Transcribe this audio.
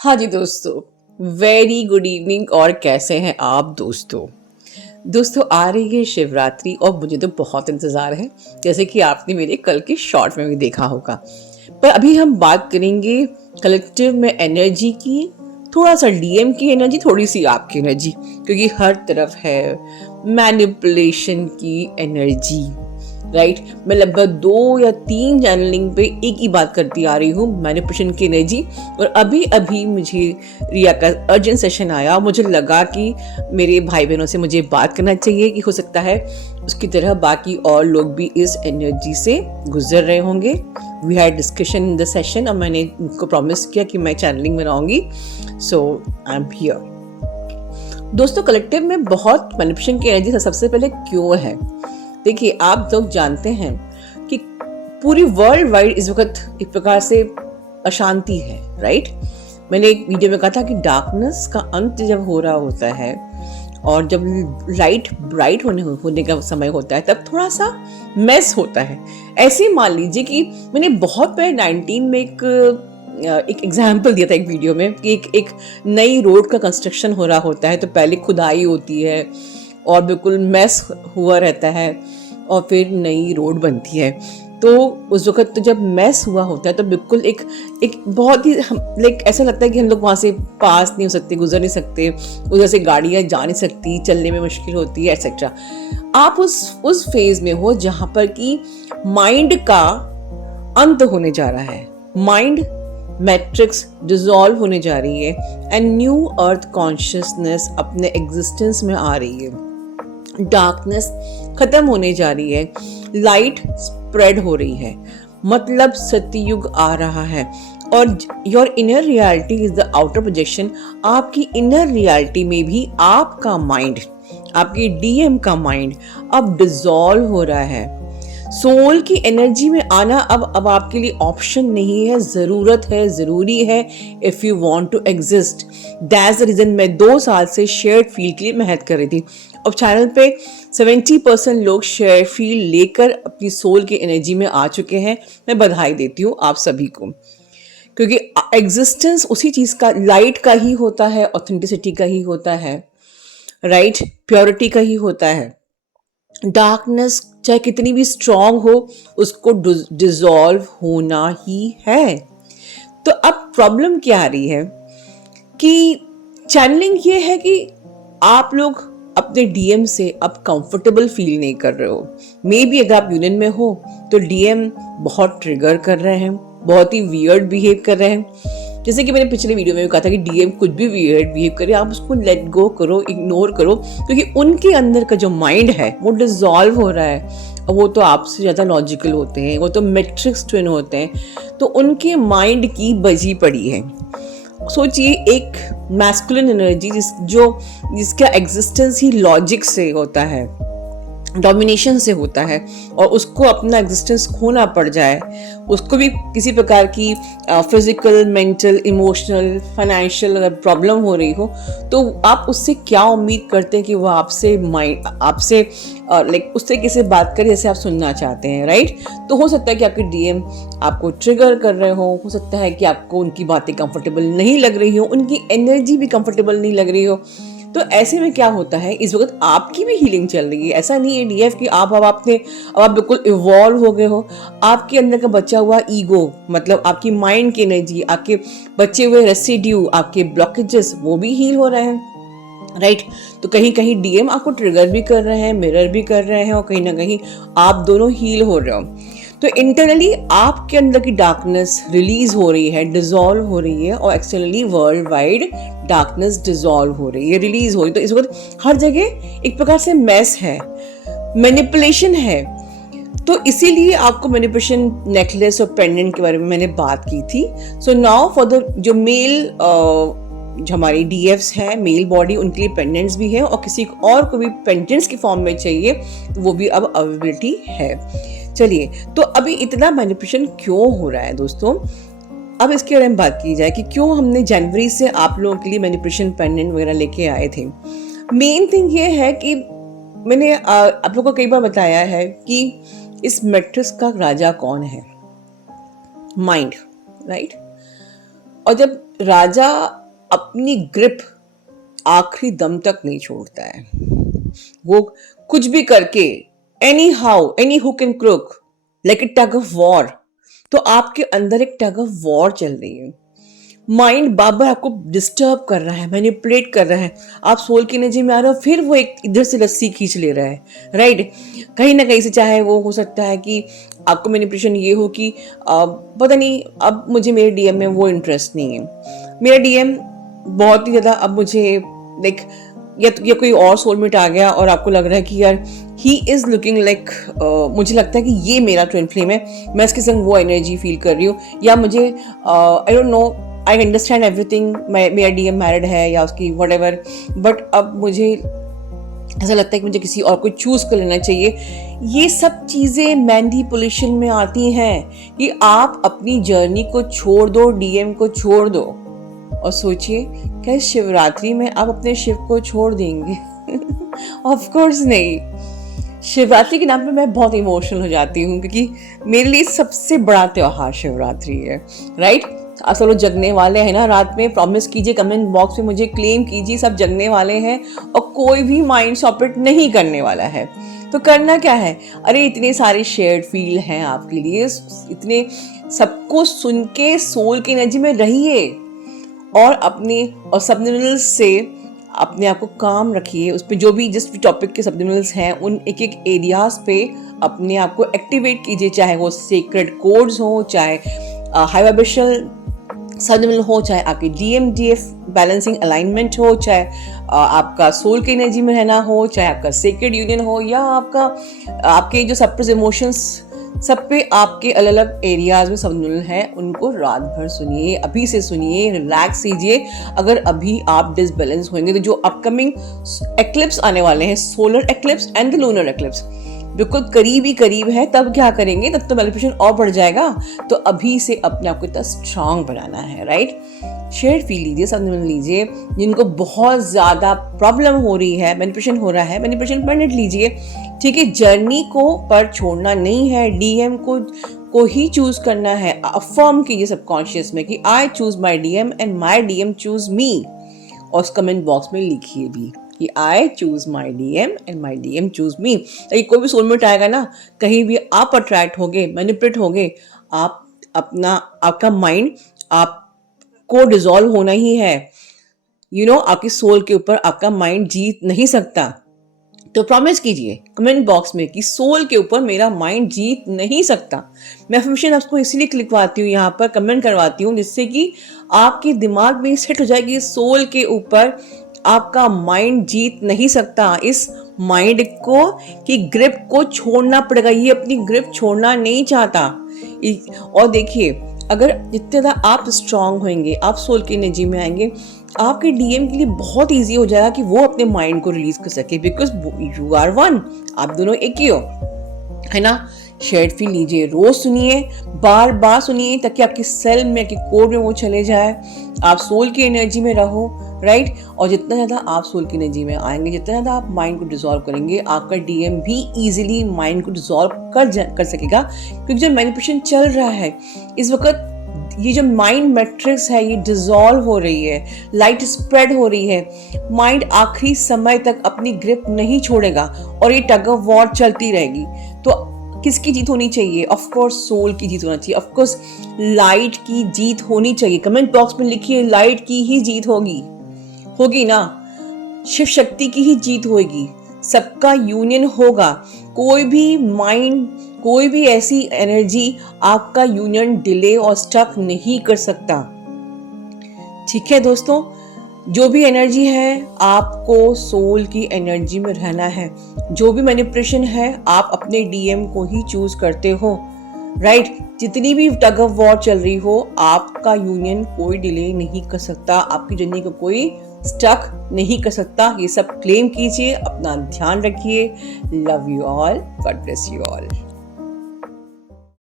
हाँ जी दोस्तों, very good evening. और कैसे हैं आप दोस्तों? दोस्तों, आ रही है शिवरात्रि और मुझे तो बहुत इंतज़ार है, जैसे कि आपने मेरे कल के शॉर्ट में भी देखा होगा। पर अभी हम बात करेंगे कलेक्टिव में एनर्जी की, थोड़ा सा डीएम की एनर्जी, थोड़ी सी आपकी एनर्जी, क्योंकि हर तरफ है मैनिपुलेशन की एनर्जी। राइट, मैं लगभग 2 या 3 चैनलिंग पे एक ही बात करती आ रही हूँ, मैनिपुलेशन की एनर्जी। और अभी अभी मुझे रिया का अर्जेंट सेशन आया, मुझे लगा कि मेरे भाई बहनों से मुझे बात करना चाहिए कि हो सकता है उसकी तरह बाकी और लोग भी इस एनर्जी से गुजर रहे होंगे। We had discussion in the session और मैंने उनको प्रॉमिस किया कि मैं चैनलिंग में रहूँगी। सो आई एम हियर। दोस्तों, कलेक्टिव में बहुत मैनिपुलेशन की एनर्जी सबसे पहले क्यों है? देखिए, आप लोग जानते हैं कि पूरी वर्ल्ड वाइड इस वक्त एक प्रकार से अशांति है। राइट, मैंने एक वीडियो में कहा था कि डार्कनेस का अंत जब हो रहा होता है और जब लाइट ब्राइट होने का समय होता है, तब थोड़ा सा मेस होता है। ऐसे मान लीजिए कि मैंने बहुत पहले 19 में एक एग्जाम्पल दिया था एक वीडियो में कि एक नई रोड का कंस्ट्रक्शन हो रहा होता है, तो पहले खुदाई होती है और बिल्कुल मेस हुआ रहता है और फिर नई रोड बनती है। तो उस वक्त तो जब मेस हुआ होता है तो बिल्कुल एक बहुत ही लाइक ऐसा लगता है कि हम लोग वहाँ से पास नहीं हो सकते, गुजर नहीं सकते, उधर से गाड़ियाँ जा नहीं सकती, चलने में मुश्किल होती है, एक्सेट्रा। आप उस फेज में हो जहाँ पर कि माइंड का अंत होने जा रहा है, माइंड मैट्रिक्स डिसॉल्व होने जा रही है एंड न्यू अर्थ कॉन्शियसनेस अपने एग्जिस्टेंस में आ रही है। डार्कनेस खत्म होने जा रही है, लाइट स्प्रेड हो रही है, मतलब सत्ययुग आ रहा है। और your inner reality is the outer projection. आपकी इनर रियलिटी में भी आपका माइंड, आपकी डीएम का माइंड अब डिसॉल्व हो रहा है। सोल की एनर्जी में आना अब आपके लिए ऑप्शन नहीं है, जरूरत है, जरूरी है if you want to exist. That's the reason मैं 2 साल से शेयर्ड फील्ड के लिए मेहनत कर रही थी। अब चैनल पे 70% लोग शेयर फील्ड लेकर अपनी सोल की एनर्जी में आ चुके हैं। मैं बधाई देती हूँ आप सभी को, क्योंकि एग्जिस्टेंस उसी चीज का, लाइट का ही होता है, ऑथेंटिसिटी का ही होता है, राइट, प्योरिटी का ही होता है। डार्कनेस चाहे कितनी भी स्ट्रांग हो, उसको डिसॉल्व होना ही है। तो अब प्रॉब्लम क्या आ रही है कि चैनलिंग ये है कि आप लोग अपने डीएम से अब कंफर्टेबल फील नहीं कर रहे हो। मे बी अगर आप यूनियन में हो तो डीएम बहुत ट्रिगर कर रहे हैं, बहुत ही वियर्ड बिहेव कर रहे हैं। जैसे कि मैंने पिछले वीडियो में भी कहा था कि डीएम कुछ भी वियर्ड बिहेव करे, आप उसको लेट गो करो, इग्नोर करो, क्योंकि उनके अंदर का जो माइंड है वो डिसॉल्व हो रहा है। वो तो आपसे ज़्यादा लॉजिकल होते हैं, वो तो मैट्रिक्स ट्विन होते हैं, तो उनके माइंड की बजी पड़ी है। सोचिए, एक मैस्कुलिन एनर्जी जिसका एग्जिस्टेंस ही लॉजिक से होता है, डोमिनेशन से होता है, और उसको अपना एग्जिस्टेंस खोना पड़ जाए, उसको भी किसी प्रकार की फिजिकल, मेंटल, इमोशनल, फाइनेंशियल अगर प्रॉब्लम हो रही हो, तो आप उससे क्या उम्मीद करते हैं कि वो आपसे लाइक उस तरीके से बात करे जैसे आप सुनना चाहते हैं। राइट, तो हो सकता है कि आपके डीएम आपको ट्रिगर कर रहे हो सकता है कि आपको उनकी बातें कंफर्टेबल नहीं लग रही हो, उनकी एनर्जी भी कंफर्टेबल नहीं लग रही हो। तो ऐसे में क्या होता है, इस वक्त आपकी भी हीलिंग चल रही है। ऐसा नहीं है डीएफ कि आप बिल्कुल इवॉल्व हो गए हो। आपके अंदर का बचा हुआ ईगो, मतलब आपकी माइंड की एनर्जी, आपके बचे हुए रेसिड्यू, आपके ब्लॉकेजेस, वो भी हील हो रहे हैं। राइट, तो कहीं कहीं डीएम आपको ट्रिगर भी कर रहे हैं, मिरर भी कर रहे हैं, और कहीं ना कहीं आप दोनों हील हो रहे हो। तो इंटरनली आपके अंदर की डार्कनेस रिलीज हो रही है, डिसॉल्व हो रही है, और externally world wide darkness dissolve हो रही है, रिलीज हो रही है। तो इस वक्त हर जगह एक प्रकार से मैस है, मैनिपुलेशन है। तो इसीलिए आपको मैनिपुलेशन नेकलेस और पेंडेंट के बारे में मैंने बात की थी। सो नाउ फॉर द जो मेल जो हमारी डीएफ्स हैं, मेल बॉडी, उनके लिए पेंडेंट्स भी है, और किसी और को भी पेंडेंट्स की फॉर्म में चाहिए तो वो भी अब अवेलेबिलिटी है। चलिए, तो अभी इतना मैनिपुलेशन क्यों हो रहा है दोस्तों? अब इसके बारे में बात की जाए कि क्यों हमने जनवरी से आप लोगों के लिए मैनिपुलेशन पेंडेंट वगैरह लेके आए थे। मेन थिंग ये है कि मैंने आप लोगों को कई बार बताया है कि इस मैट्रिक्स का राजा कौन है? Mind, right. और जब राजा अपनी ग्रिप आखिरी दम तक नहीं छोड़ता है, वो कुछ भी करके any how any hook and crook like a tug of war, तो आपके अंदर एक टग ऑफ वॉर चल रही है। माइंड बार बार आपको डिस्टर्ब कर रहा है, मैनिपुलेट कर रहा है, आप सोल की एनर्जी में आ रहे हो, फिर वो एक इधर से रस्सी खींच ले रहा है, राइट। कहीं ना कहीं से चाहे वो हो सकता है कि आपको मैनिपुलेशन ये हो कि पता नहीं अब मुझे मेरे डीएम में वो इंटरेस्ट नहीं है, मेरा डीएम बहुत ही ज़्यादा अब मुझे लाइक या कोई और सोलमेट आ गया और आपको लग रहा है कि यार ही इज़ लुकिंग लाइक, मुझे लगता है कि ये मेरा ट्विन फ्लेम है, मैं इसके संग वो एनर्जी फील कर रही हूँ, या मुझे I don't know, I understand everything, मेरा डीएम मैरिड है या उसकी वट एवर, बट अब मुझे ऐसा लगता है कि मुझे किसी और को चूज कर लेना चाहिए। ये सब चीज़ें मैनिपुलेशन में आती हैं कि आप अपनी जर्नी को छोड़ दो, डीएम को छोड़ दो, और सोचिए क्या शिवरात्रि में आप अपने शिव को छोड़ देंगे? ऑफ कोर्स नहीं। शिवरात्रि के नाम पे मैं बहुत इमोशनल हो जाती हूँ क्योंकि मेरे लिए सबसे बड़ा त्योहार शिवरात्रि है, राइट। आप सब लोग जगने वाले हैं ना रात में, प्रॉमिस कीजिए, कमेंट बॉक्स में मुझे क्लेम कीजिए सब जगने वाले हैं और कोई भी माइंड सॉपिट नहीं करने वाला है। तो करना क्या है, अरे इतने सारे शेयर्ड फील हैं आपके लिए, इतने सबको सुन के सोल की एनर्जी में रहिए और अपने और सबलिमिनल्स से अपने आप को काम रखिए। उस पर जो भी जिस भी टॉपिक के सबलिमिनल्स हैं उन एक एक एरियाज पे अपने आप को एक्टिवेट कीजिए, चाहे वो सीक्रेट कोड्स हो, चाहे हाई वाइब्रेशनल सबलिमिनल हो, चाहे आपकी DMDF बैलेंसिंग अलाइनमेंट हो, चाहे आपका सोल की एनर्जी में रहना हो, चाहे आपका सेक्रेड यूनियन हो, या आपके जो सप्रेस इमोशंस, सब पे आपके अलग अलग एरियाज में सबलिमिनल है, उनको रात भर सुनिए, अभी से सुनिए, रिलैक्स कीजिए। अगर अभी आप डिसबैलेंस होंगे तो जो अपकमिंग एक्लिप्स आने वाले हैं, solar eclipse and the lunar eclipse, बिल्कुल करीब ही करीब है, तब क्या करेंगे, तब तो मैनिपुलेशन और बढ़ जाएगा। तो अभी से अपने आप को इतना स्ट्रांग बनाना है, राइट। शेयर फील लीजिए, सबलिमिनल लीजिए। जिनको बहुत ज़्यादा प्रॉब्लम हो रही है, मैनिपुलेशन हो रहा है, मैनिपुलेशन परमिट लीजिए, ठीक है। जर्नी को पर छोड़ना नहीं है, डीएम को ही चूज करना है। अफर्म कीजिए सबकॉन्शियस में कि I choose my DM and my DM choose me, और उस कमेंट बॉक्स में लिखिए भी कि I choose my DM and my DM choose me. कोई भी सोलमेट आएगा ना, कहीं भी आप अट्रैक्ट होगे, मैनिपुलेट होगे, आपका माइंड आपको डिसॉल्व होना ही है। आपकी सोल के ऊपर आपका माइंड जीत नहीं सकता। तो प्रॉमिस कीजिए कमेंट बॉक्स में कि सोल के ऊपर मेरा माइंड जीत नहीं सकता। मैं अफर्मेशन आपको इसीलिए लिखवाती हूँ, यहाँ पर कमेंट करवाती हूँ, जिससे कि आपके दिमाग में सेट हो जाएगी सोल के ऊपर आपका माइंड जीत नहीं सकता। इस माइंड को की ग्रिप को छोड़ना पड़ेगा, ये अपनी ग्रिप छोड़ना नहीं चाहता। और देखिए, अगर जितने ज़्यादा आप स्ट्रांग होंगे, आप सोल की एनर्जी में आएंगे, आपके डीएम के लिए बहुत इजी हो जाएगा कि वो अपने माइंड को रिलीज कर सके, बिकॉज यू आर वन, आप दोनों एक ही हो, है ना। शेयर फील लीजिए, रोज सुनिए, बार बार सुनिए, ताकि आपके सेल में, आपके कोर में वो चले जाए, आप सोल की एनर्जी में रहो, राइट। और जितना ज़्यादा आप सोल की एनर्जी में आएंगे, जितना ज़्यादा आप माइंड को डिसॉल्व करेंगे, आपका डीएम भी इजीली माइंड को डिसॉल्व कर सकेगा। क्योंकि जो मैनिपुलेशन चल रहा है इस वक्त, ये जो माइंड मैट्रिक्स है ये डिसॉल्व हो रही है, लाइट स्प्रेड हो रही है, माइंड आखिरी समय तक अपनी ग्रिप नहीं छोड़ेगा और ये टग ऑफ वॉर चलती रहेगी। तो किसकी जीत होनी चाहिए? ऑफ कोर्स सोल की जीत होना चाहिए, ऑफ कोर्स लाइट की जीत होनी चाहिए। कमेंट बॉक्स में लिखिए लाइट की ही जीत होगी ना, शिव शक्ति की ही जीत होगी, सबका यूनियन होगा। कोई भी माइंड, कोई भी ऐसी एनर्जी आपका यूनियन डिले और स्टक नहीं कर सकता। ठीक है दोस्तों, जो भी एनर्जी है आपको सोल की एनर्जी में रहना है। जो भी मैनिपुलेशन है आप अपने डीएम को ही चूज करते हो, राइट। जितनी भी टग ऑफ वॉर चल रही हो, आपका यूनियन कोई डिले नहीं कर सकता, आपकी जर्नी को कोई स्टक नहीं कर सकता। ये सब क्लेम कीजिए, अपना ध्यान रखिए। Love you all, God bless you all.